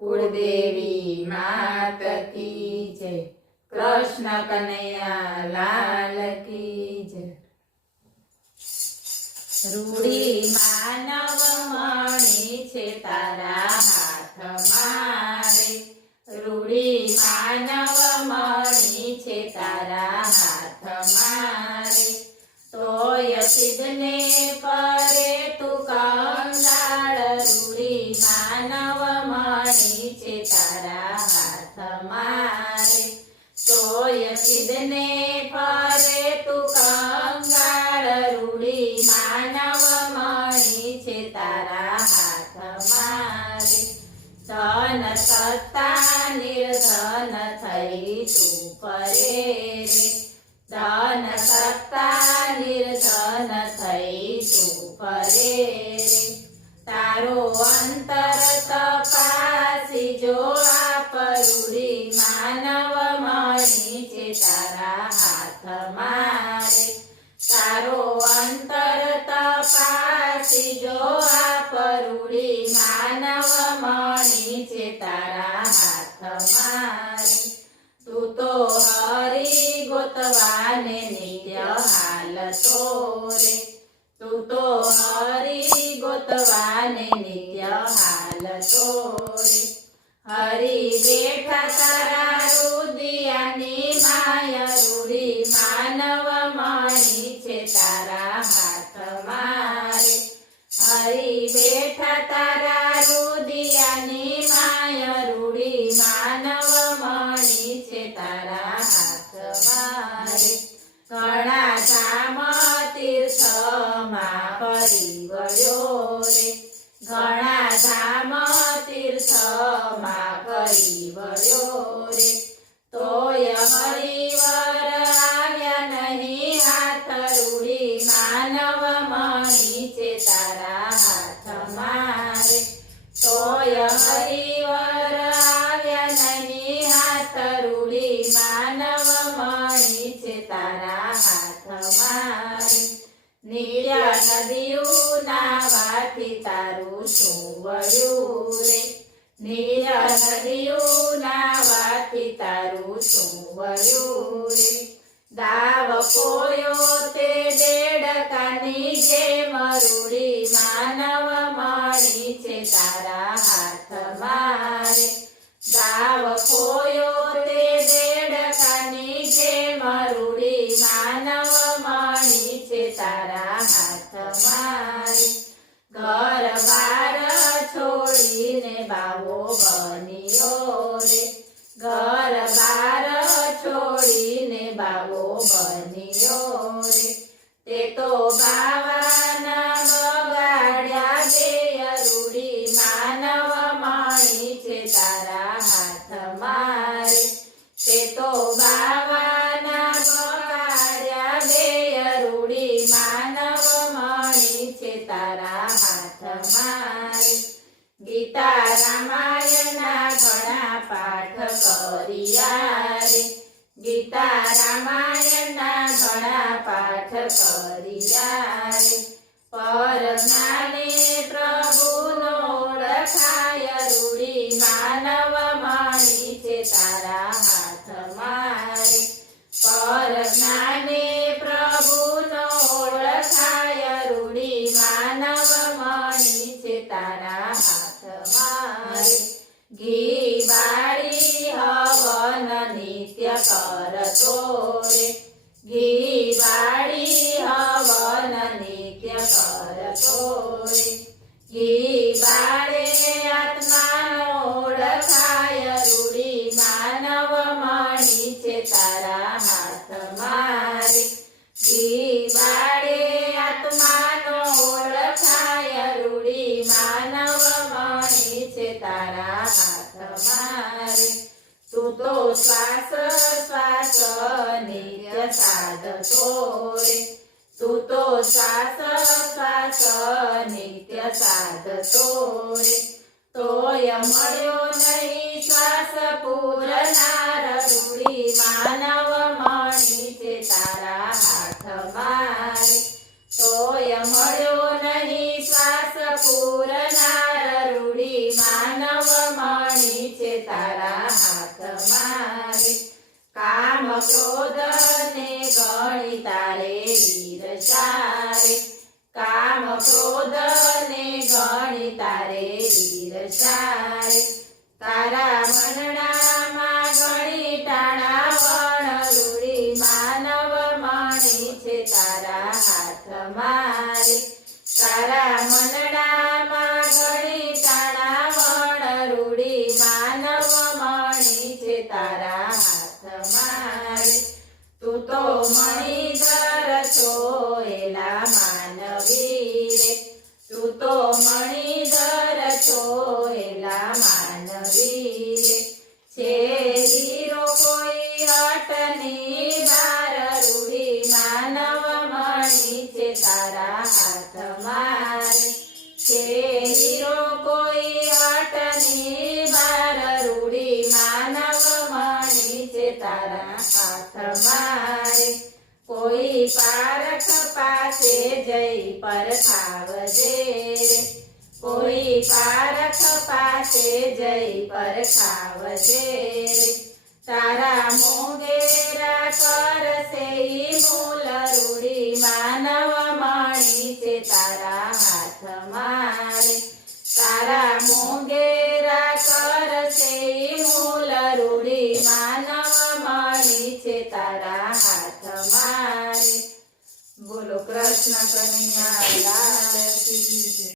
कुलदेवी मात की जय। कृष्ण कन्हैया लाल की जय। रूढ़ी मानव मणि छे तारा हाथ मारे। रूढ़ी मानव मणि छे तारा हाथ मारे। तोय सिद्धने परे तू कंगाळ। रूढ़ी मानव मणि छे तारा हाथ मारे। तोय सिद्धने परे तू कंगाळ। रूढ़ी मानव मणि छे तारा हाथ मारे। धन सत्ता निर्धन थई तू परे रे। धन सत्ता निर्धन थई तू परे रे। तारो अंतर तपासी जो आप। रूढ़ी मानव मणि छे तारा हाथ मारे। तारो अंतर तपासी जो आप। रूढ़ी मानव मणि छे तारा हाथ मारे। तू तो हरि गोतवाने नित्य हालतो रे। तू तो हरि गोतवाने नित्य हालतो रे। हरि बेठा तारा रुदियानी माया। रूढ़ी मानव मणि छे तारा हाथ मारे। हरि बेठा तारा रुदियानी माया। रूढ़ी मानव मणि छे तारा हाथ मारे। घणा धाम तीर्थ मां फरी वळ्यो रे। घणा धाम तीर्थ मां फरी वळ्यो रे। तोय हरिवर आव्या नहीं हाथ। रूढ़ी मानव मणि छे तारा हाथ मारे। तोय हरिवर आव्या नहीं हाथ। रूढ़ी मानव मणि छे तारा हाथ मारे। नीळ नदियों नावाथी तारू शुं वळ्यु रे। नीळ नदियों नावाथी तारू शुं वळ्यु रे। दाव पोयो ते देडकानी जेम। रूढ़ी मानव मणि छे तारा हाथ मारे। दाव पोयो ते देडकानी जेम। रूढ़ी मानव मणि छे तारा हाथ मारे। घर बार छोड़ीने बावो बनियो रे। घर बार छोड़ीने बावो बनियो रे। ते तो बावाना बगाड्या देय। रूढ़ी मानव मणि छे तारा हाथ मारे। ते तो बावाना बगाड्या देय। रूढ़ी मानव मणि छे तारा हाथ मारे। गीता रामायणना घणा पाठ कर्या रे। गीता रामायणना घणा पाठ कर्या रे। परज्ञाने प्रभुनो ओळखाय। रूढ़ी मानव मणि छे तारा हाथ मारे। परज्ञाने प्रभुनो ओळखाय। रूढ़ी मानव मणि छे तारा हाथ मारे। घी बाळी हवन नित्य करतो रे। घी बाळी हवन नित्य करतो रे। घी बाळे आत्मानो ओळखाय। रूढ़ी मानव मणि छे तारा हाथ मारे। घी बाळे आत्मानो ओळखाय। रूढ़ी मानव मणि छे तारा हाथ मारे। तू तो श्वास श्वास नित्य साधतो रे। तू तो श्वास श्वास नित्य साधतो रे। तोय मळ्यो नहीं श्वास पूरनार। रूढ़ी मानव मणि छे तारा हाथ मारे। तोय मळ्यो नहीं श्वास पूरनार। रूढ़ी मानव मणि તારા હાથમાં રે કામ ક્રોધ ને ગણી તારે વીરસા રે કામ ક્રોધ ને ગણી તારે વીરસા રે તારા મનડામાં ગણી ટાણા રૂડી માનવ મણી છે તારા હાથમાં રે તારા મનડામાં ગણી ટાણા રૂડી માનવ મણી છે તારા હાથમાં રે તું તો મણિધર છો એલા માનવી રે તું તો મણિધર છો એલા માનવી રે છે હીરો કોઈ અટની બાર રૂડી માનવ મણી છે તારા હાથમાં રે છે હીરો કોઈ અટની બાર રૂડી માનવ મણી છે તારા હાથમાં રે કોઈ પારખ પાસે જઈ પરખાવજે રે કોઈ પારખ પાસે જઈ પરખાવજે રે તારા મોગેરા કરશે ઈ મૂલ રૂડી માનવ મણી છે તારા હાથમાં રે તારા મોગેરા કરશે ઈ મૂલ રૂડી માનવ મણી છે તારા હાથમાં રે બોલો કૃષ્ણ કનૈયા લાલ કી